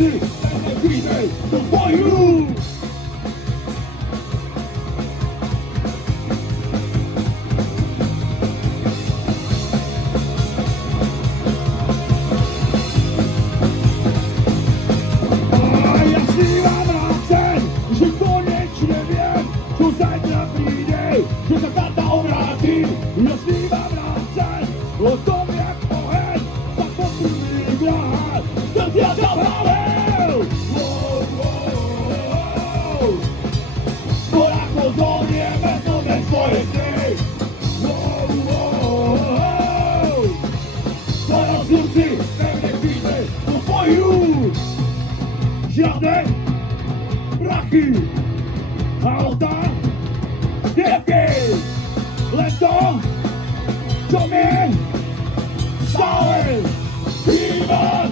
slunci, vítej do boju! Že ta karta obrátí, jasný vám rácen, o tom jak oheň, za poprvý brát, jsem tě zapálil! Vojáko zóně, vezme svoje sny! Svoje slunci, nevnechvíte do bojů! Žádné prachy, auta, děvky, leto, co mi stále zpívat.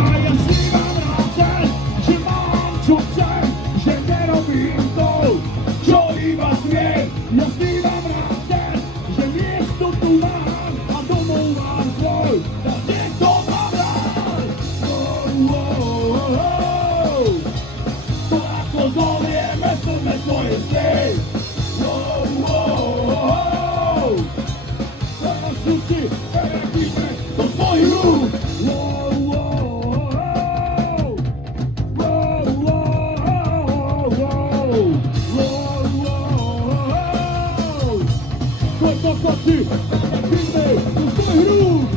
A já zpívám rácen, že mám co chcem, že nerobím to, čo iba svět. Já zpívám rácen, že město tu mám a domů mám svoj, tak někdo mám rád. To jako zolujeme, jsme svoje sny. Svoje sluci, nevidíme do svojich růk. Koci, nevidíme do svojich růk.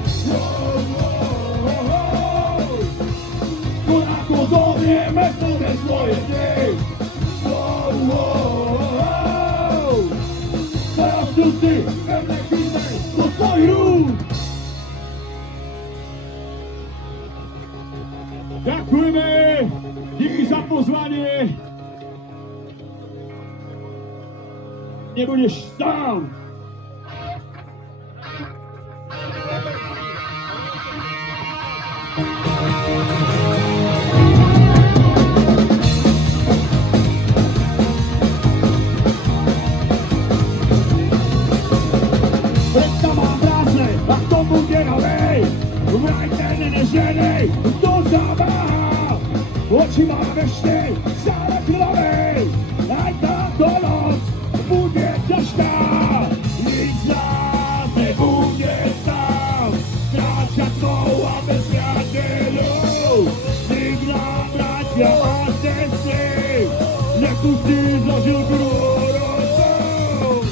To jako zolujeme, jsme svoje sny. Svoje sluci, nevidíme do svojich růk. Ďakujeme, díky za pozvanie. Nebudeš sám. Predsa mám práce a k tomu děravej, vraj ten neženej, to zaváhá. Oči mám ešte stále krvavej, aj táto noc bude ťažká. Nic nás nebude sám, stráčať svou a bez priateľov. Nik nám bratia a sestry, nepustí zložil krôrodcov.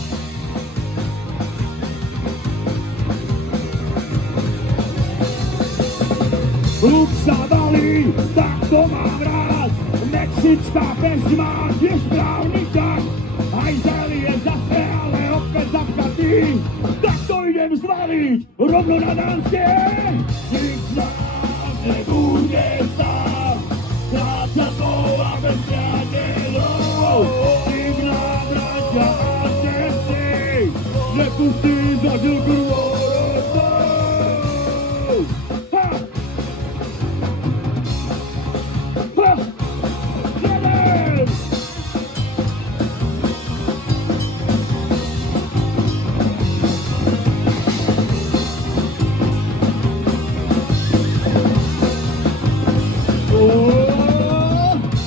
Hluk sa valí, tak to mám rád. Mexická pesma je správny tak. Aj zeli je zase, ale opäť zapchatý. Tak to idem zvaliť rovno na Dánske. Nik z nás nebude sám, stráčať svou a bez priateľov. Nik nám bratia a sestry, nepustí zložil krôrodcov.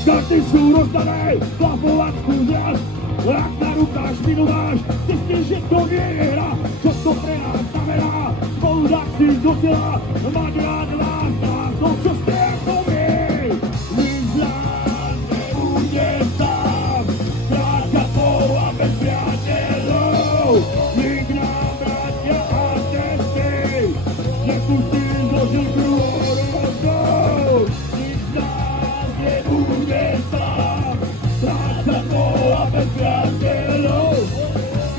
Karty sú rozdané, plafovať skúzať, ak na rukách minuláš, zistíš, že to nie je hra, čo to pre nás znamená, spoludák si docela, mať rád vás, to čo ste ako my. Nic z nás nebude sám, stráčať svou a bez priateľov. Nik nám bratia a sestry, nepustí zložil krôrodcov. Nic z nás nebude sám, stráčať svou a bez priateľov.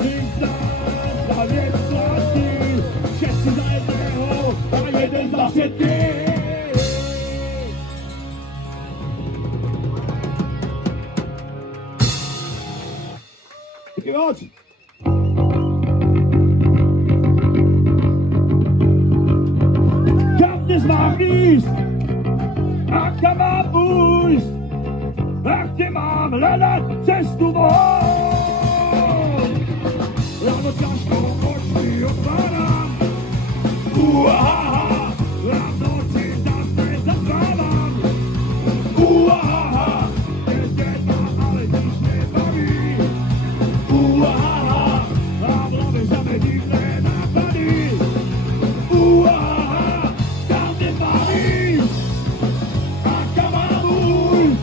Nik z nás za viec platí, všetci za jedného a jeden za všetkých. Díky moc. Kam dnes mám ísť? A kam mám ujsť? jak tě mám hledat cestu von. Ráno čaškou očky otvárám, uahaha, a v noci zase zaspávám, uahaha, je to ale nič nebaví, uahaha, a v hlave samé divné nápady, uahaha, kam tě mám ísť, a kam mám ujsť,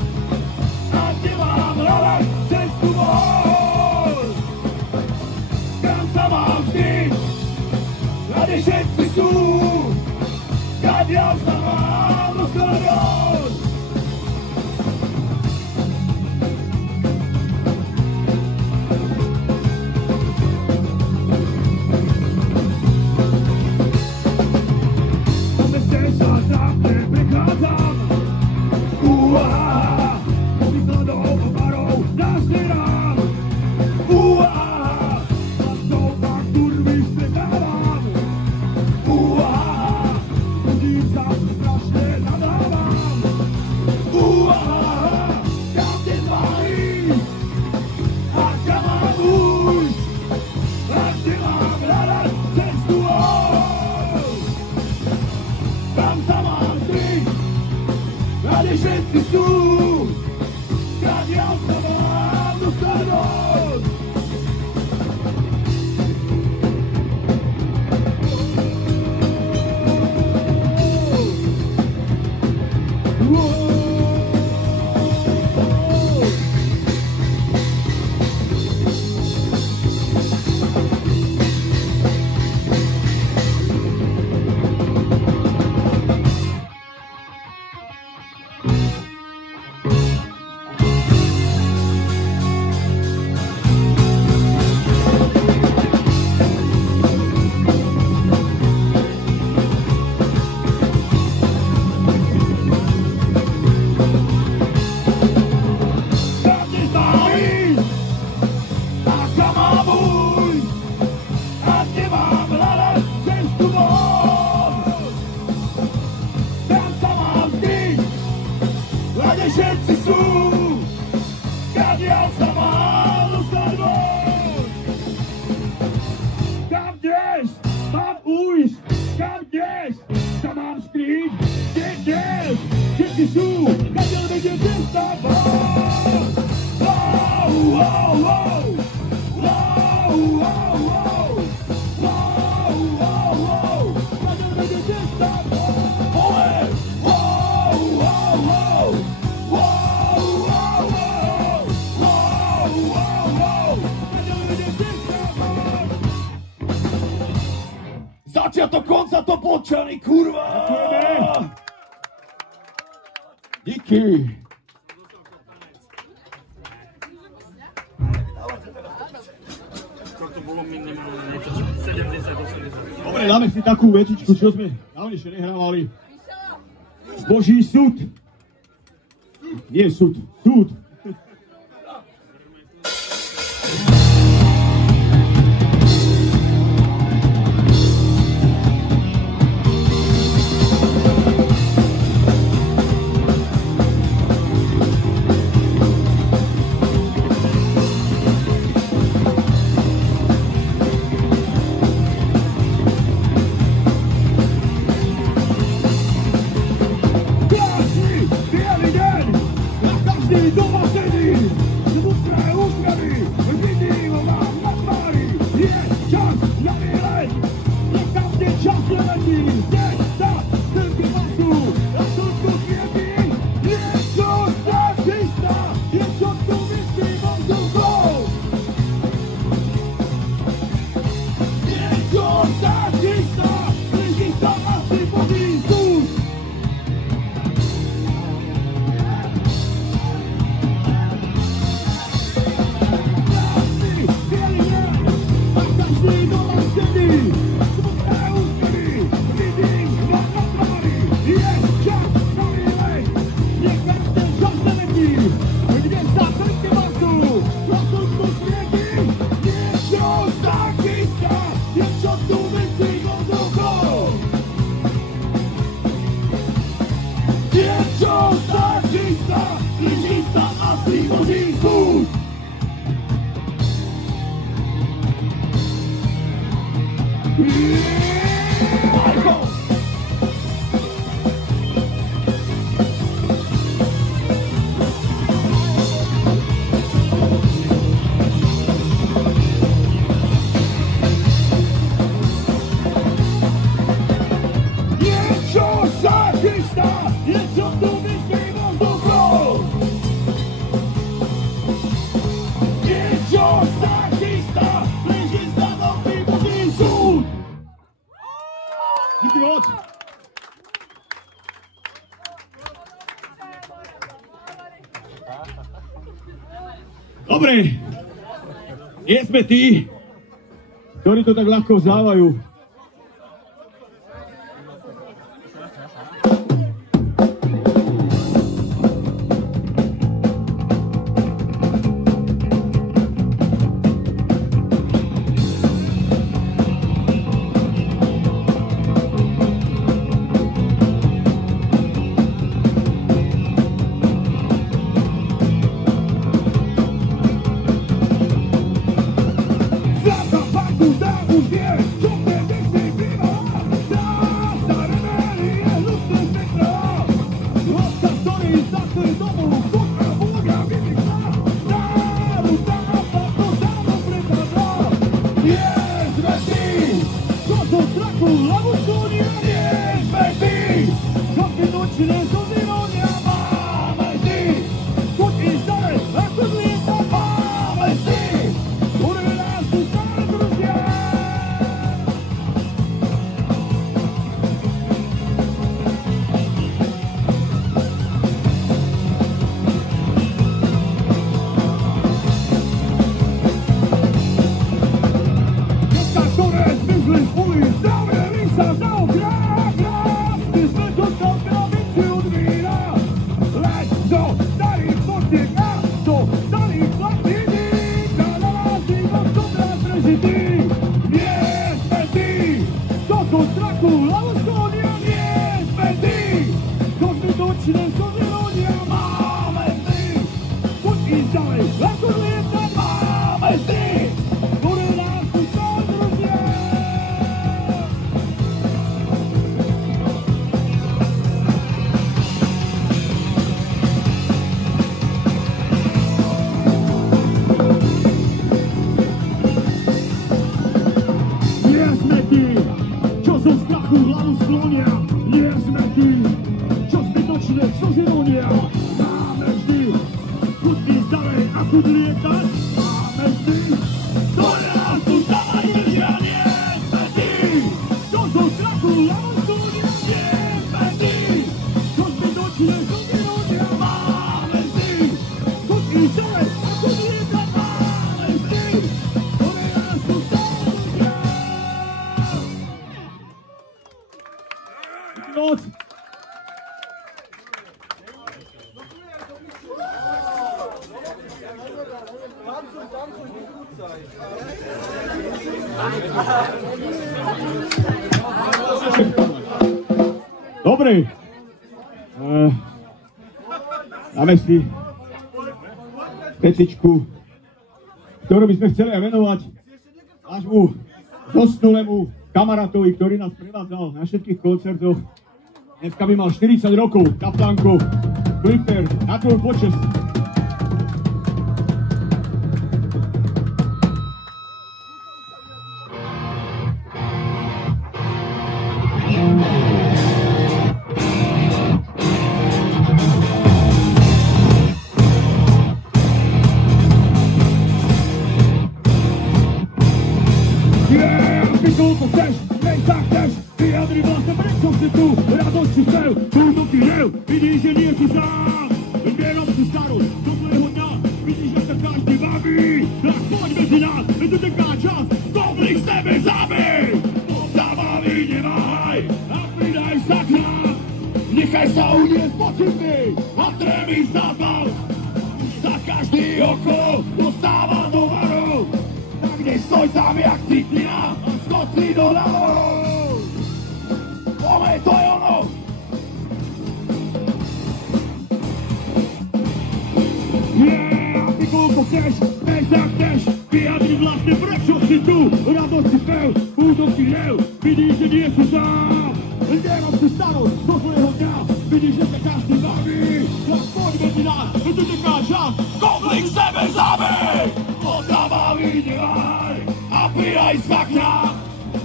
a tě mám hľadať cestu von. Kam sa mám vždyť, kde všetci sú, kadiaľ sa mám dostať. Po meste sa trápne prechádzam, uahaha, po výkladov barov nazbierám, uahaha, vlastnou pak kurvy stretávam, uahaha, budím sa strašne nadávam, uahaha, kam te mám ísť, a kam mám ujsť, a kde mám hľadať cestu von. Kam sa mám zryť, kde všetci sú, kadiaľ sa mám dostať von. Všetci sú, kadiaľ sa mám dostať von. Kam dnes mám ujsť, kam dnes sa mám skryť, kde dnes všetci sú, kadiaľ vedie cesta von. Wow, wow, wow, wow, wow, wow, wow, wow, wow, kadiaľ vedie cesta von. Wow, wow, wow. Začiatok konca to počali, kurva! Díky! To bolo minimálne niečo 70-80. Dobre, dáme si takú vecičku, čo sme dávnejšie nehrávali. Boží súd. Nie súd, súd. Krásny bielý deň, a každý doma moc. Dobre, nie sme tí, ktorí to tak ľahko vzdávajú. Dobre, dáme si pecičku, ktorú by sme chceli aj venovať nášmu zosnulému kamarátovi, ktorý nás prevádzal na všetkých koncertoch. Dneska by mal 40 rokov, Kaplánko, Flipper, na tvoju počesť.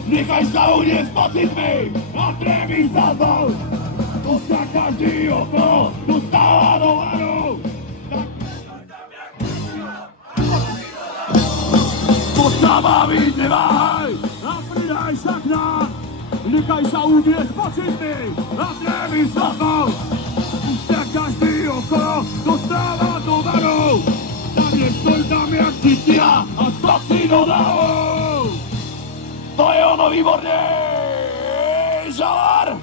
Nechaj sa uniesť pocitmi a tremy sa zbal. To sa každý okolo dostáva do varu. To sa baviť neváhaj a pridaj sa k nám. nechaj sa uniesť pocitmi a trémy slabou. Už tak každý okolo dostáva tovarov, tak nestoj tam jak citina a stop si do dávou. To je ono výborné, Žalár!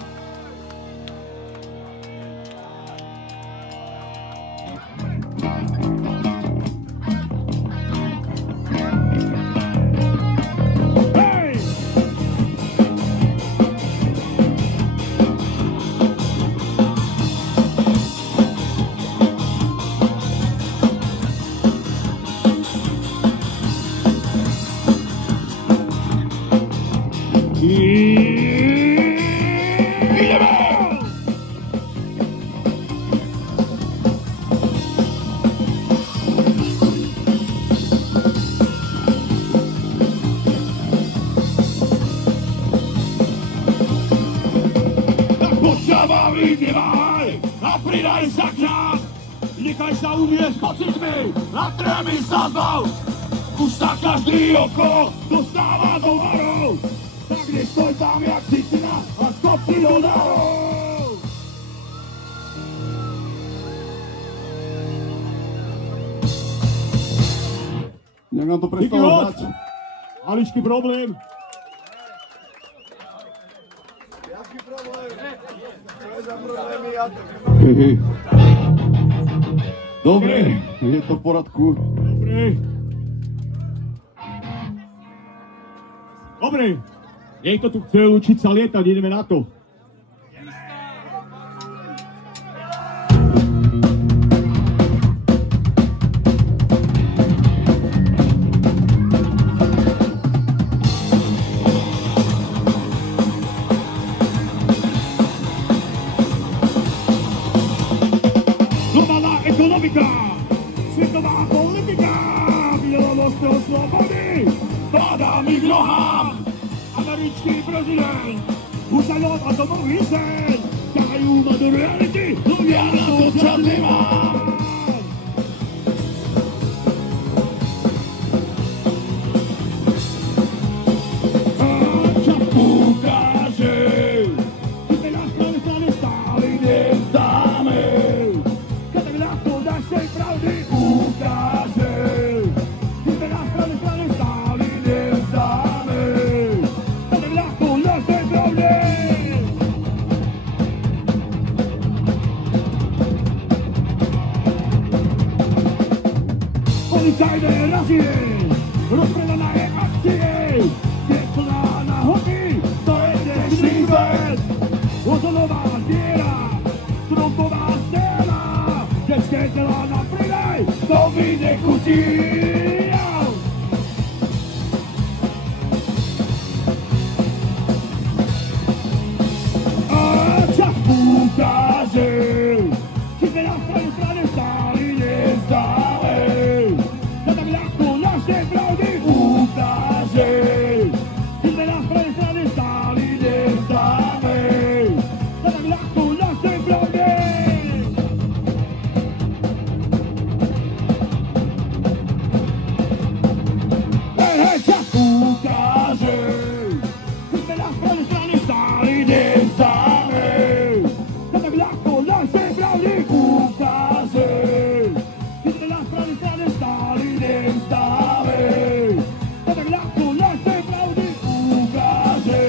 Neváhaj a pridaj sa k nám, nechaj sa uniesť pocitmi a trémy sa zbav. Už sa každý okolo dostáva do varov, tak nestoj tam jak citina a skop si do dárov. Jak nám to prestalo hrať? Maličký problém. Dobre, je to v poradku. Dobre, niekto tu chcel učiť sa lietať, ideme na to. Svetová politika, bielomožstvo slobody, padá mi k nohám. Americký prezident, Husaňov a domový sen, ťahajú ma do reality, no ja na to čas nemám. A čas ukáže, že te nás strany stále nevzdáme. Keď nás to dáš tej pravdy ukáže, že te nás strany stále nevzdáme. Keď nás to dáš tej pravdy. Policajné razie, rozpredané akcie, pieklá náhody, to je dnešný svet. Ozonová diera, trompová stena, detské telá na predaj, to mi nechutí. A čas ukáže, či sme na strane stáli nezdále. Tak ľahko našej pravdy ukáže, či sme na strane stáli nezdále. Tak ľahko našej pravdy. Hej, čas ukáže, či sme na strane stáli nezdále. Tak ľahko našej pravdy ukáže, či sme na strane stáli nezdále. Tak ľahko našej pravdy ukáže.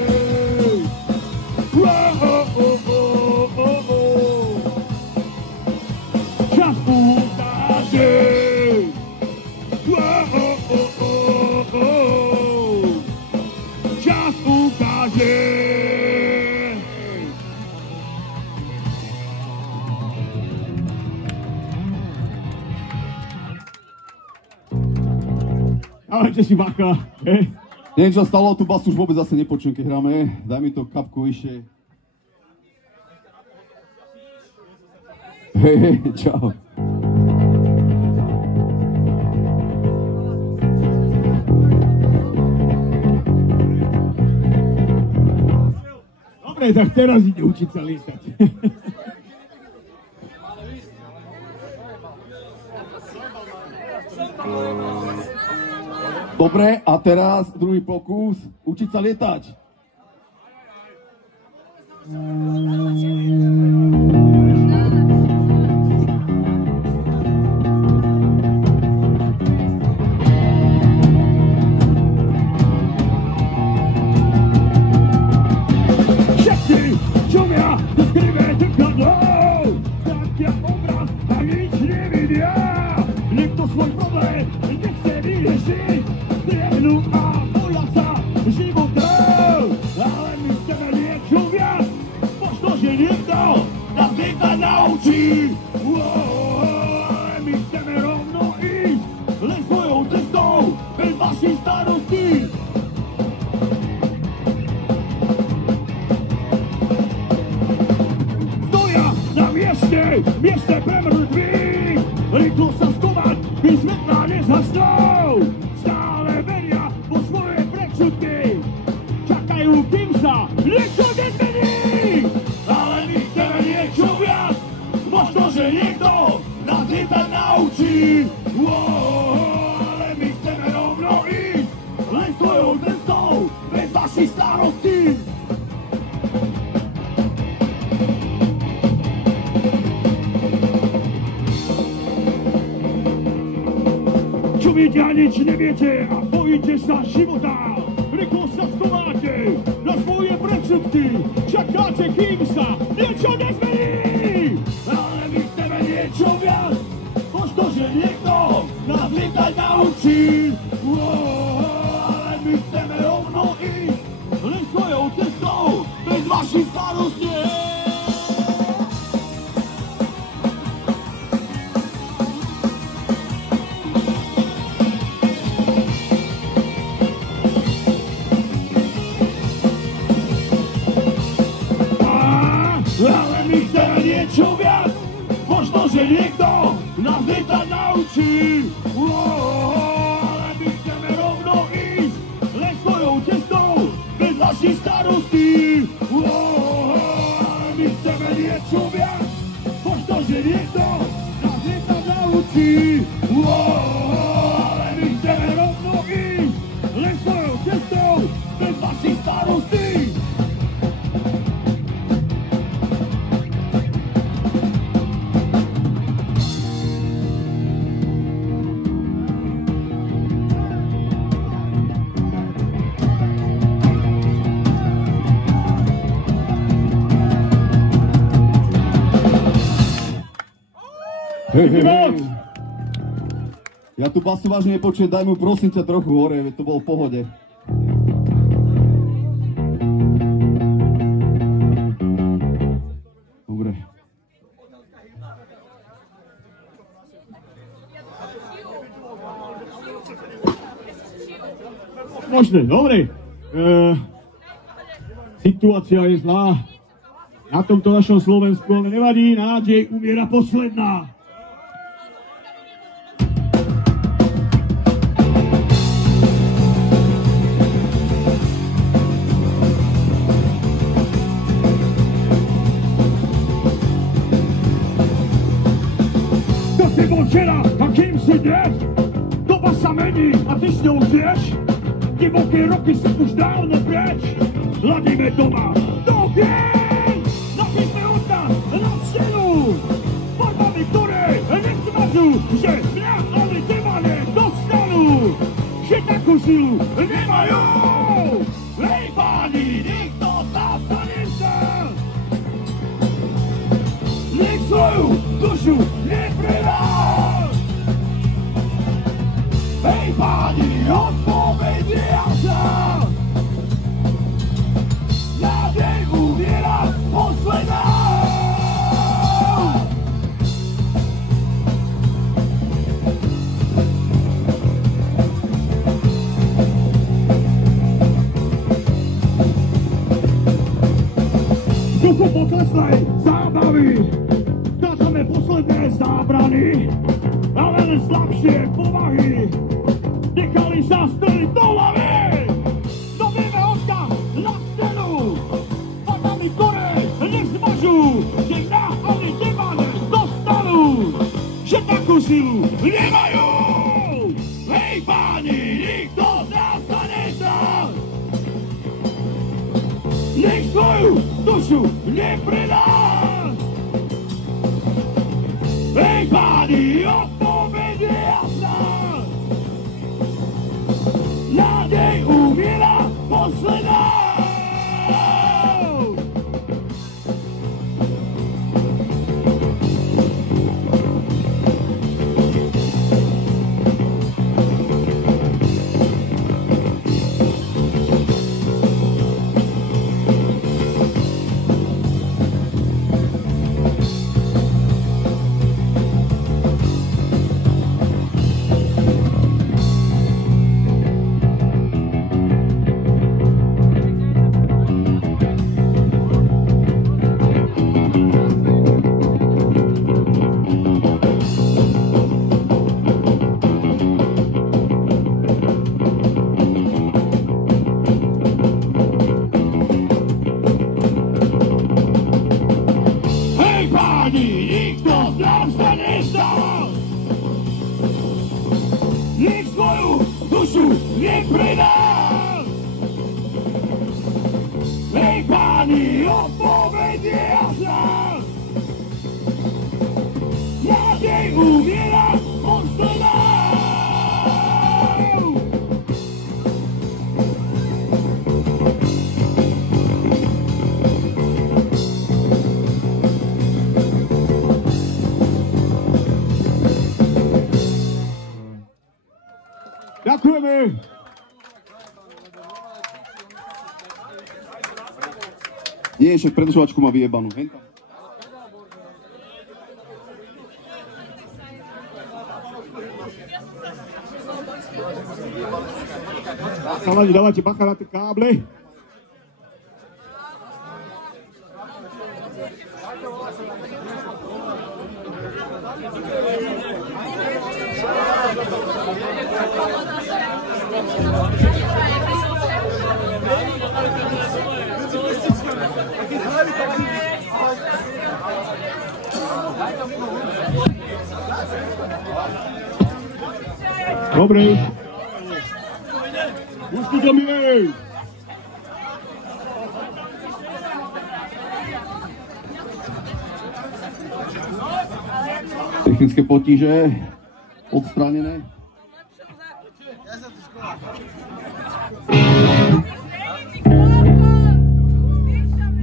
Čas ukáže. Čas ukáže. Dávajte si bacha. Neviem, čo sa stalo, tú basu už vôbec zase nepočujem, keď hráme. Daj mi to kapku vyššie. Hej, čau. Dobre, tak teraz ide učiť sa lietať. Dobre, a teraz druhý pokus. Učiť sa lietať. Mieste pre mŕtvy, rýchlo sa skovať, by svetlá nezhasnú. Stále veria vo svoje predsudky, čakajú, kým sa niečo nezmení. Ale my chceme niečo viac, možno, že niekto nás lietať naučí. Ale my chceme rovno ísť, len svojou cestou, bez vašich starostí. Čo viete a nič neviete a bojíte sa života, rýchlo sa schováte na svoje predsudky, čakáte, kým sa niečo nezmení. Ale my chceme niečo viac, možno, že niekto nás lietať naučí. Ale my chceme rovno ísť, len svojou cestou, bez vašich starostí. Ale my chceme niečo viac, možno, že niekto nás lietať naučí. Ale my chceme rovno ísť, len svojou cestou, bez vašich starostí. Ale my chceme niečo viac, možno, že niekto nás lietať naučí. Ale my chceme rovno ísť, len svojou cestou, bez vašich starostí. Hej. Ja tu basu vážne nepočujem, daj mu prosím ťa trochu hore, veď to bolo v pohode. Dobre. Možné, dobre. Situácia je zlá na tomto našom Slovensku, ale nevadí, nádej umiera posledná. To si bol včera a kým si dnes, doba sa mení a ty s ňou tiež. Divoké roky sú už dávno preč, hľadíme doma do okien. Napíšme od nás na stenu, farbami, ktoré nesmažú, že mňa ani teba nedostanú, že takú silu nemajú. Hej páni, nikto sa nechce, nech svoju dušu nepredá. Hej páni, odpovedia sa, nádej umiera posledná. V duchu pokleslej zábavy strácame posledné zábrany, ale len slabšie povahy nechali sa streliť do hlavy. Dobieme odkaz na stenu, farbami, ktoré nezmažú, že mňa ani teba nedostanú, že takú silu nemajú. Hej páni, nikto z nás sa nechce, nech svoju dušu nepredá. Hej páni, odpoveď je jasná. Nádej umiera posledná. Ďakujeme. Nie, však predržovačku má vyjebanú. Chalani, dávajte bacha na tie káble. Dobre. Už tu domie. Technické potíže odstranené.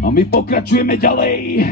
A my pokračujeme ďalej.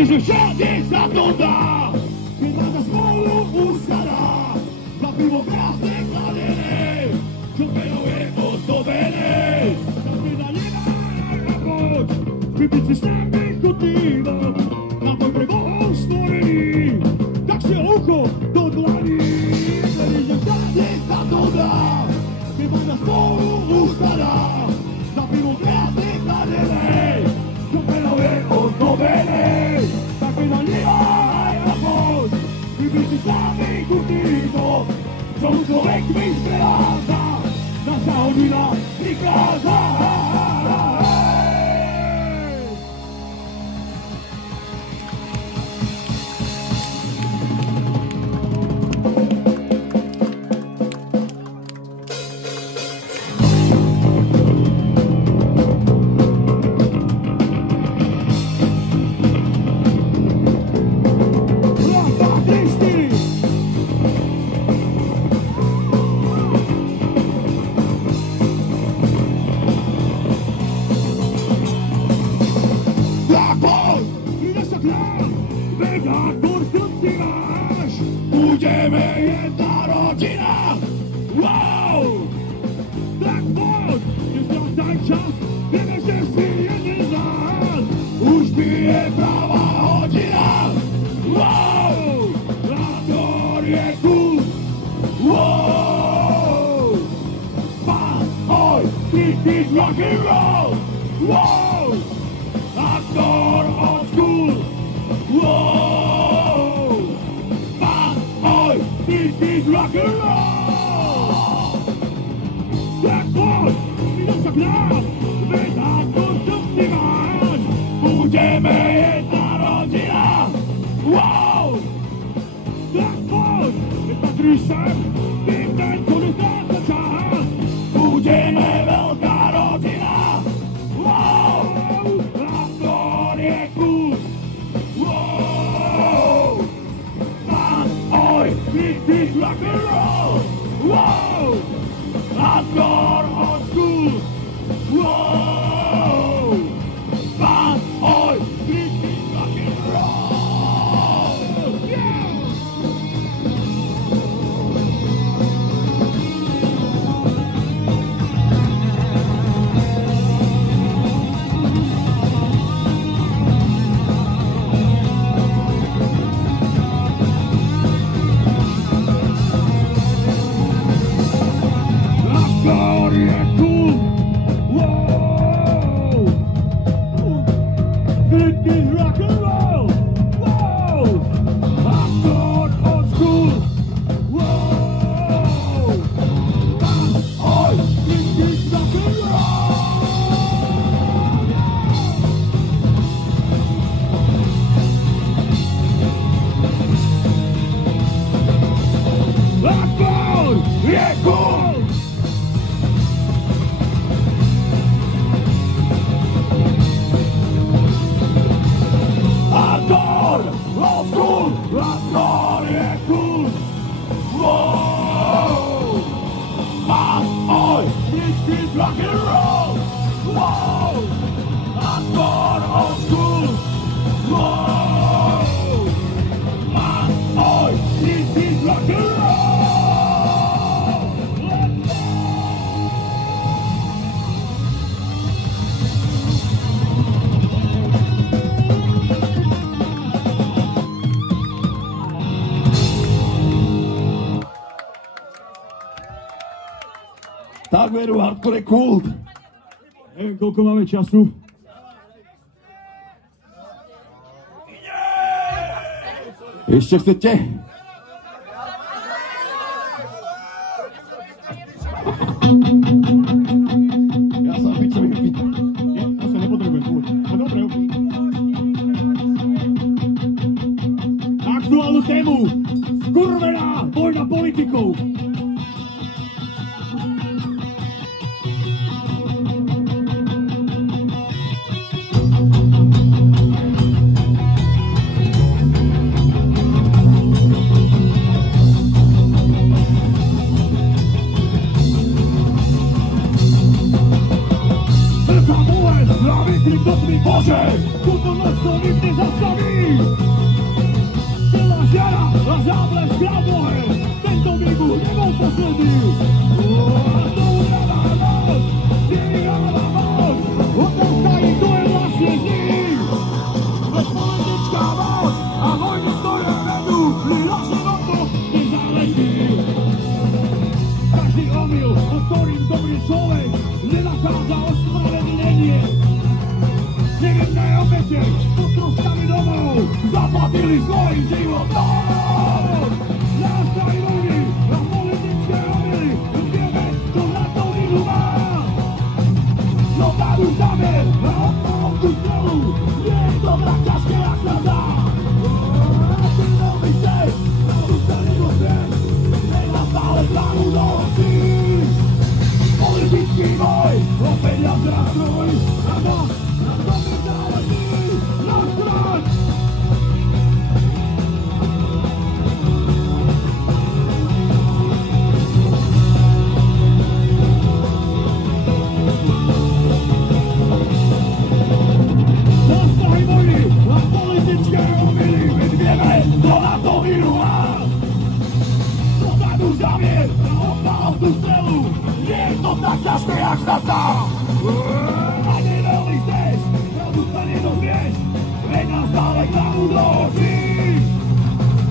Vtedy, že všade sa to dá, keď ma za spolu usadá, za pivo krásne kladené, čo penou je ozdobené. Tak teda nedá na poď, vypiť si s nami chutným, na boj pre Bohom stvorený, tak si ucho do dlaní. Vtedy, že všade sa to dá, keď ma za spolu usadá, za pivo krásne kladené, čo penou je ozdobené. Tak teda nedá na poď, vypiť si s nami chutným, čo človek mi sprevádza, naša hodina prichádza. Budeme jedna rodina, wow! Tak poď, nestrácaj čas, vieme, že si jeden z nás. Už bije pravá hodina, wow! Traktor je tu, wow! Pán, oj, this rock and roll, wow! Traktor old school, wow! This is rock and roll! Tak poď, idem sa k nám, veď ako čo si máš. Budeme jedna rodina, wow! Tak poď, keď patríš sem, tým ten, čo nestráca čas. Budeme veľká rodina, wow! Traktor je cool, wow! Pán, oj, this is rock and roll, wow! Hardcore old school, wow! Pán, oj, this is rock and roll, yeah! Traktor je cool, wow! This is rock and roll, wow! Hardcore old school, wow! Pán, oj, this is rock and roll! Traktor je cool! Hardcore, old school, traktor je cool, wow! Pán, oj, this is rock and roll, wow! Hardcore, old school, wow! Pán, oj, this is rock and roll! Tak veru, hardcore je kult. Neviem, koľko máme času. Ešte chcete? Ja sa pičo vypiť. Nie, to sa nepotrebujem. No dobre, ok. Aktuálnu tému. Skurvená vojna politikov. Bože, túto noc to nikdy nezastaví! hrál bohe, tento výbuch nebol posledný. A to udáva moc, vydáva moc, otázka je, kto je vlastne z nich. Veď politická moc a vojny, ktoré vedú, naše o to nezáleží. Každý omyl, o ktorým dobrý človek nenachádza ospravedlnenie. Nevinné obete pod troskami domov zaplatili svojim životom. Nástroj vojny a politické omily, vieme, kto na to vinu má. No dadu zámer a odpálom tú strelu, nie je to tak ťažké, jak sa dá. A ty veľmi chceš, pravdu sa nedozvieš, nemá stále tváru do očí. Politický boj, o peniaze a stroj, a moc, na to mi záleží, nástroj. Nástroj vojny a politické omily, veď vieme, kto na to vinu má. Dodadu zámier a odpálom tú strelu, nie je to tak ťažké, jak sa zdá. A neveľmi chceš, pravdu sa nedozvieš, veď nám stále klamú do očí.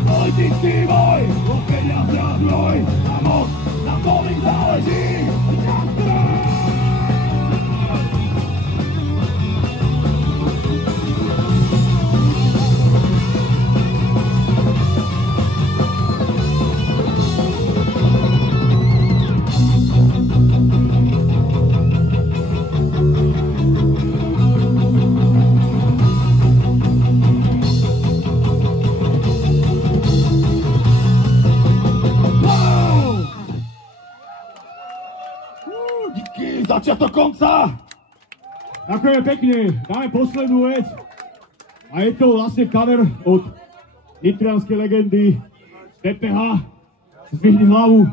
Politický boj, o peniaze a zdroj, a moc, na kolik záleží. Začiatok konca! Ďakujeme pekne, dáme poslednú vec. A je to vlastne cover od nitrianskej legendy PPH. Zdvihni hlavu.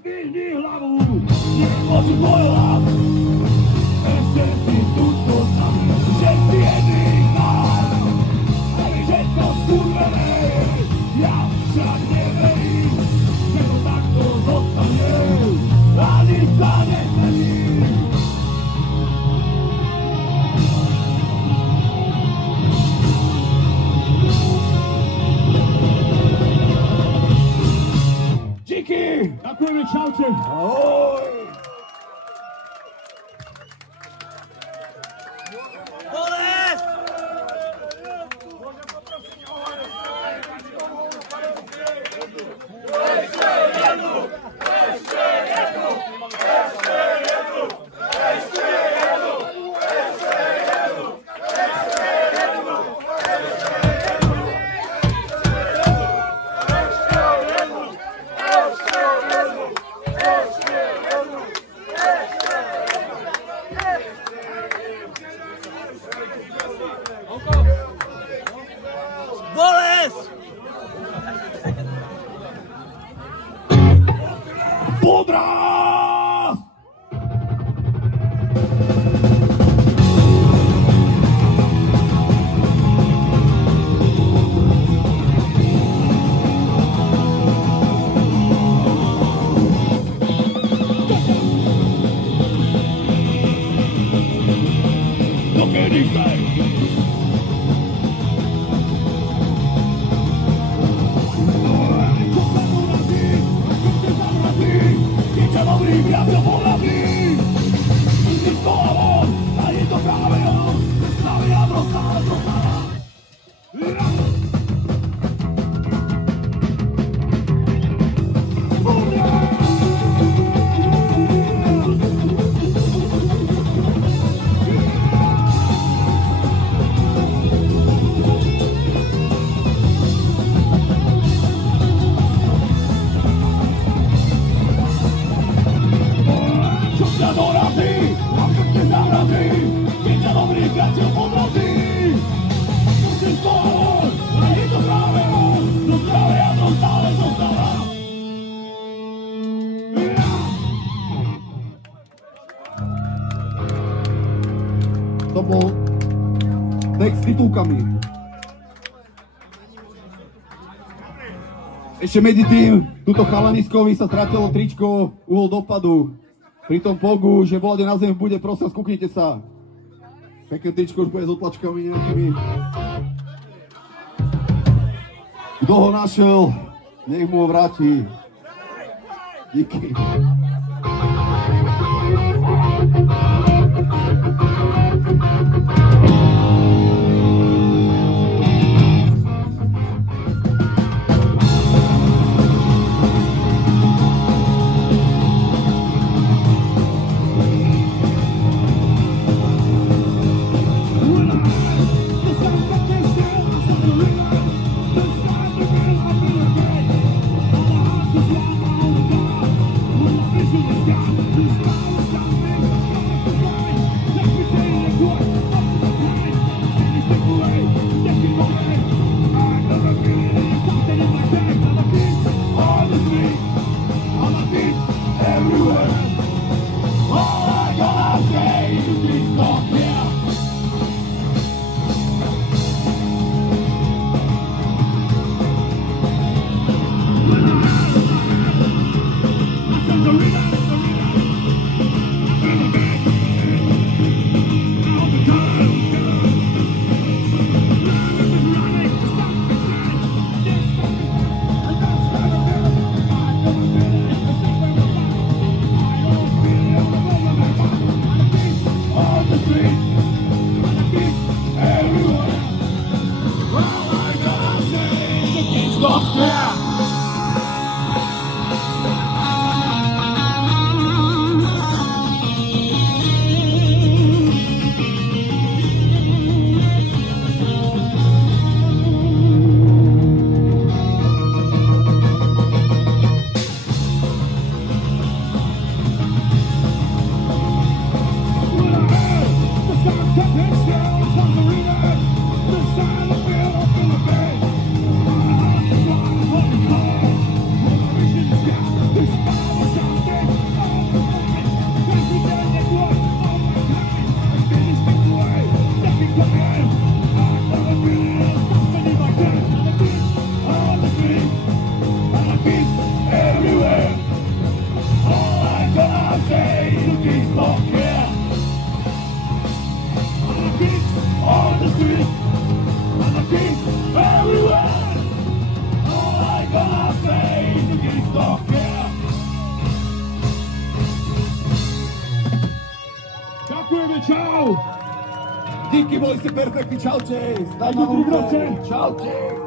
zdvihni hlavu, nepočuť tvoj hlas. Ešte si tuto sám, že si jedných nás. A víš, že to skurvené, ja však neverím, že to takto zostane a nič sa nezmení. Díky! Ďakujeme, čaute. Ahoj! Podraz! Dokedy chceš? Dobrý, ja to poradí. Musíš to hlavou, a je to práve on. Práve jadro stále zostáva. To bol text s titulkami. Ešte medzi tým, tuto chalaniskovi sa stratilo tričko, uhol dopadu. Pri tom pogu, že volade na zem bude, prosím, skúknite sa. Pekné tričko už bude s otlačkami nejakými. Kto ho našiel, nech mu ho vráti. Díky. Yeah. Díky, boli ste perfektní, čaute. Dajte 3 roce. Čaute.